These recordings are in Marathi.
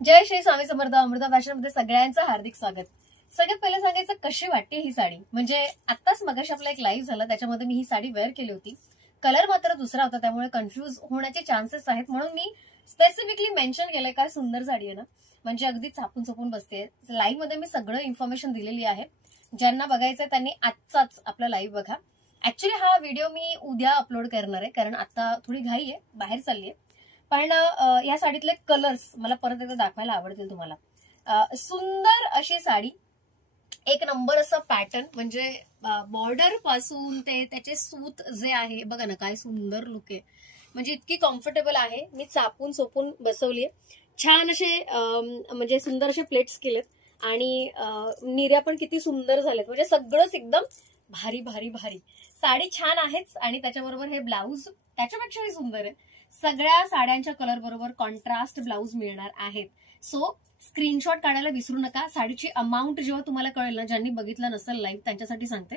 जय श्री स्वामी समर्थ. अमृता फॅशन मध्ये सगळ्यांचं हार्दिक स्वागत. सगळ्यात पहिले सांगायचं कशी वाटते ही साडी. म्हणजे आत्ताच मगाशी आपला एक लाईव्ह झाला, त्याच्यामध्ये मी ही साडी वेअर केली होती. कलर मात्र दुसरा होता, त्यामुळे कन्फ्युज होण्याचे चान्सेस आहेत, म्हणून मी स्पेसिफिकली मेन्शन केलंय काय सुंदर साडी आहे ना, म्हणजे अगदी चापून चपून बसते. लाईव्ह मध्ये मी सगळं इन्फॉर्मेशन दिलेली आहे. ज्यांना बघायचंय त्यांनी आजचाच आपला लाईव्ह बघा. ऍक्च्युली हा व्हिडिओ मी उद्या अपलोड करणार आहे, कारण आता थोडी घाई आहे, बाहेर चालली आहे. पण या साडीतले कलर्स मला परत एकदा दाखवायला आवडतील तुम्हाला. सुंदर अशी साडी, एक नंबर असं पॅटर्न, म्हणजे बॉर्डर पासून ते त्याचे सूत जे आहे बघा ना, काय सुंदर लुक आहे. म्हणजे इतकी कम्फर्टेबल आहे. मी चापून चोपून बसवलीये. छान असे म्हणजे सुंदर असे प्लेट्स केलेत आणि निर्या पण किती सुंदर झालेत. म्हणजे सगळंच एकदम भारी भारी भारी. साडी छान आहेच आणि त्याच्याबरोबर हे ब्लाऊज त्याच्यापेक्षाही सुंदर आहे. सगळ्या साड्यांच्या कलर बरोबर कॉन्ट्रास्ट ब्लाऊज मिळणार आहेत. सो स्क्रीनशॉट काढायला विसरू नका. साडीची अमाऊंट जेव्हा तुम्हाला कळेल ना, ज्यांनी बघितलं नसेल लाईव्ह त्यांच्यासाठी सांगते,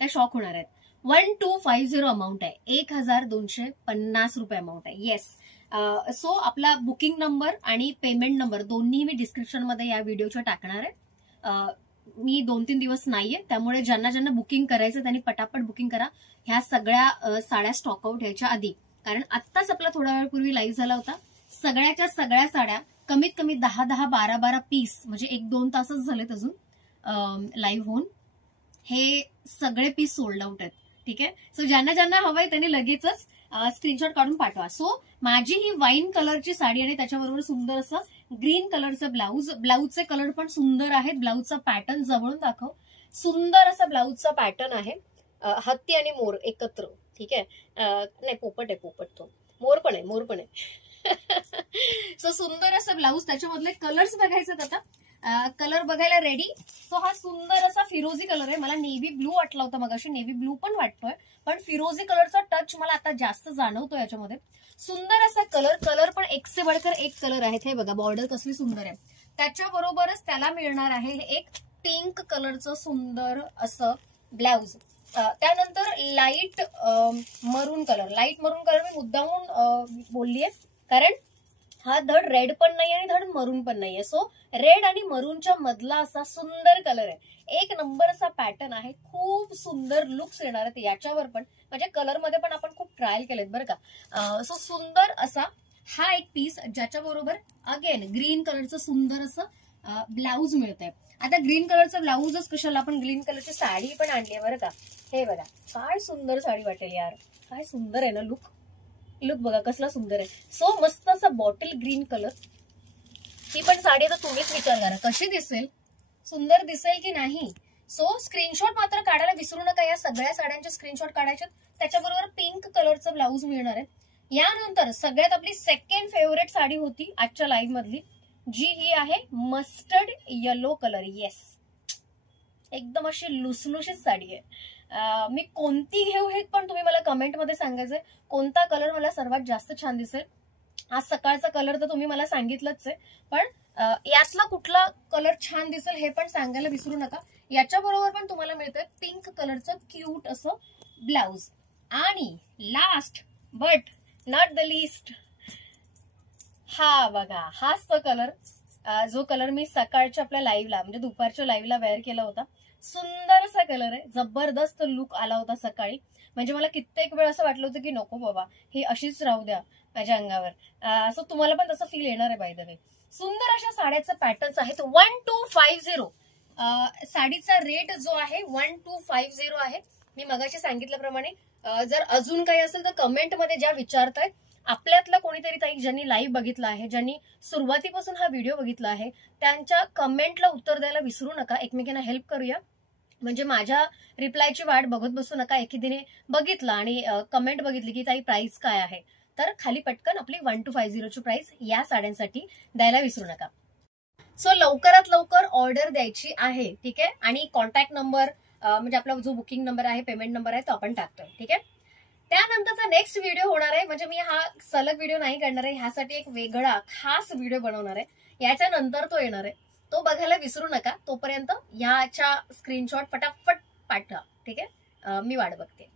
त्या शॉक होणार आहेत. 1250 अमाऊंट आहे, 1250 रुपये अमाऊंट आहे. येस. सो आपला बुकिंग नंबर आणि पेमेंट नंबर दोन्ही मी डिस्क्रिप्शन मध्ये या व्हिडिओच्या टाकणार आहे. मी 2-3 दिवस नाहीये, त्यामुळे ज्यांना ज्यांना बुकिंग करायचं त्यांनी पटापट बुकिंग करा. ह्या सगळ्या साड्या स्टॉक आउट व्हायच्या आधी, कारण आत्ताच आपला थोड्या वेळापूर्वी लाईव्ह झाला होता. सगळ्याच्या सगळ्या साड्या कमीत कमी 10-10, 12-12 पीस, म्हणजे 1-2 तासच झालेत अजून लाईव्ह होऊन. हे सगळे पीस सोल्ड आउट आहेत. ठीक आहे. सो ज्यांना ज्यांना हवंय त्यांनी लगेचच स्क्रीनशॉट काढून पाठवा. सो माझी ही वाईन कलरची साडी आणि त्याच्याबरोबर सुंदर असं ग्रीन कलरचं ब्लाऊज. ब्लाऊजचे कलर पण सुंदर आहेत. ब्लाऊजचा पॅटर्न जवळून दाखव. सुंदर असा ब्लाऊजचा पॅटर्न आहे. हत्ती आणि मोर एकत्र. ठीक आहे. नाही, पोपट आहे, पोपट तो. मोर पण आहे, मोर पण आहे. सो सुंदर असं ब्लाऊज. त्याच्यामधले कलर्स बघायचे आता. कलर बघायला रेडी. सो हा सुंदर असा फिरोजी कलर आहे. मला नेव्ही ब्लू वाटला होता मगाशी, नेव्ही ब्लू पण वाटतोय, पण फिरोजी कलरचा टच मला आता जास्त जाणवतो याच्यामध्ये. सुंदर असा कलर. कलर पण एक से बढ़कर एक कलर आहेत. हे बघा बॉर्डर कसली सुंदर आहे. त्याच्याबरोबरच त्याला मिळणार आहे एक पिंक कलरचं सुंदर असं ब्लाऊज. त्यानंतर लाईट मरून कलर. लाईट मरून कलर मी मुद्दामून बोललीये, कारण हा धड रेड पण नाही आणि धड मरून पण नाहीये. सो रेड आणि मरूनच्या मधला असा सुंदर कलर आहे. एक नंबर असा पॅटर्न आहे. खूप सुंदर लुक्स येणार आहेत याच्यावर पण. म्हणजे कलर मध्ये पण आपण खूप ट्रायल केलेत बरं का. सो सुंदर असा हा एक पीस, ज्याच्याबरोबर अगेन ग्रीन कलरचं सुंदर असं ब्लाऊज मिळतंय. आता ग्रीन कलरचं ब्लाऊजच कशाला, आपण ग्रीन कलरची साडी पण आणली आहे बरं का. हे बघा काय सुंदर साडी वाटेल यार. काय सुंदर आहे ना लुक. लुक बघा कसला सुंदर आहे. सो मस्त असा बॉटल ग्रीन कलर. ही पण साडी तर तुम्हीच विचार करा कशी दिसेल, सुंदर दिसेल की नाही. सो स्क्रीनशॉट मात्र काढायला विसरू नका. या सगळ्या साड्यांचे स्क्रीनशॉट काढायचे. त्याच्याबरोबर पिंक कलरचं ब्लाऊज मिळणार आहे. यानंतर सगळ्यात आपली सेकंड फेवरेट साडी होती आजच्या लाईव्ह मधली, जी ही आहे मस्टर्ड येलो कलर. येस, एकदम अशी लुसलुशीत साडी आहे. मी कोणती घेऊ हे पण तुम्ही मला कमेंट मध्ये सांगायचंय. कोणता कलर मला सर्वात जास्त छान दिसेल. आज सकाळचा कलर तर तुम्ही मला सांगितलंच आहे, पण यातला कुठला कलर छान दिसेल हे पण सांगायला विसरू नका. याच्याबरोबर पण तुम्हाला मिळतंय पिंक कलरचं क्यूट असं ब्लाऊज. आणि last but not the list, हा बघा हाच तो कलर जो कलर मी सकाळच्या आपल्या लाईव्हला म्हणजे दुपारच्या लाईव्हला वेअर केला होता. सुंदर असा कलर आहे. जबरदस्त लुक आला होता सकाळी. म्हणजे मला कित्येक वेळ असं वाटलं होतं की नको बाबा ही अशीच राहू द्या माझ्या अंगावर. सो तुम्हाला पण तसं फील येणार आहे बाय द वे. सुंदर अशा साड्याचे पॅटर्न्स आहेत. 1250 साडीचा रेट जो आहे 1250 आहे. मी मगाशी सांगितल्याप्रमाणे जर अजून काही असेल तर कमेंट मध्ये ज्या विचारतायत, आपल्यातलं कोणीतरी ताई ज्यांनी लाईव्ह बघितला आहे, ज्यांनी सुरुवातीपासून हा व्हिडिओ बघितला आहे, त्यांच्या कमेंटला उत्तर द्यायला विसरू नका. एकमेकांना हेल्प करूया. म्हणजे माझ्या रिप्लायची वाट बघत बसू नका. एखादीने बघितलं आणि कमेंट बघितली की ताई प्राइस काय आहे, तर खाली पटकन आपली 1250ची प्राइस या साड्यांसाठी द्यायला विसरू नका. सो लवकरात लवकर ऑर्डर द्यायची आहे. ठीक आहे. आणि कॉन्टॅक्ट नंबर म्हणजे आपला जो बुकिंग नंबर आहे, पेमेंट नंबर आहे, तो आपण टाकतोय. ठीक आहे. त्यानंतरचा नेक्स्ट व्हिडिओ होणार आहे, म्हणजे मी हा सलग व्हिडिओ नाही करणार आहे, ह्यासाठी एक वेगळा खास व्हिडिओ बनवणार आहे. याच्यानंतर तो येणार आहे, तो बघायला विसरू नका. तोपर्यंत याच्या स्क्रीनशॉट फटाफट पाठवा. ठीक आहे. मी वाट बघते.